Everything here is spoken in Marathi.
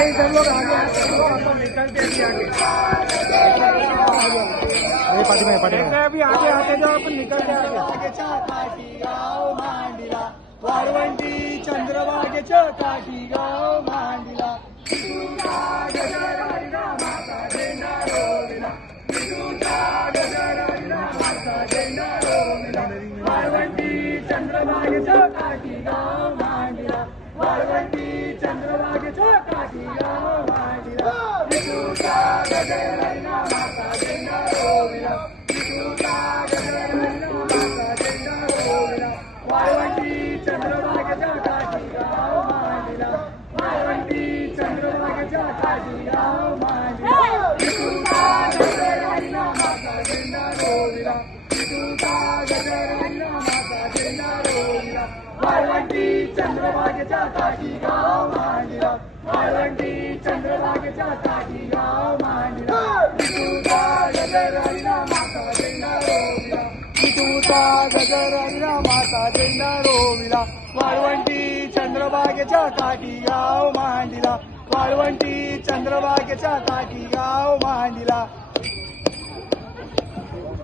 नहीं सब लोग आगे अपन निकलते हैं आगे। एक अभी आगे आते जो अपन निकलते चंद्रभागेच्या काठी गाव मांडिला वाळवंटी चंद्रभागेच्या काठी गाव मांडिला विठूचा गजर हरिला माता झेंडा रोविला विठूचा गजर हरिला माता झेंडा रोविला वाळवंटी चंद्रभागेच्या काठी गाव मांडिला वाळवंटी चंद्रभागेच्या काठी गाव मांडिला विठूचा गजर हरिला माता झेंडा रोविला विठूचा गजर हरिला माता झेंडा रोविला वाळवंटी चंद्रभागेच्या काठी गाव मांडिला वाळवंटी चंद्रभागेच्या काठी गाव मांडिला विठूचा गजर हरिला माता झेंडा रोविला विठूचा गजर हरिला माता झेंडा रोविला वाळवंटी चंद्रभागेच्या काठी गाव मांडिला वाळवंटी चंद्रभागेच्या काठी गाव मांडिला विठूचा गजर हरिला माता झेंडा रोविला विठूचा गजर हरिला माता झेंडा रोविला वाळवंटी चंद्रभागेच्या काठी गाव मांडिला वाळवंटी चंद्रभागेच्या काठी गाव मांडिला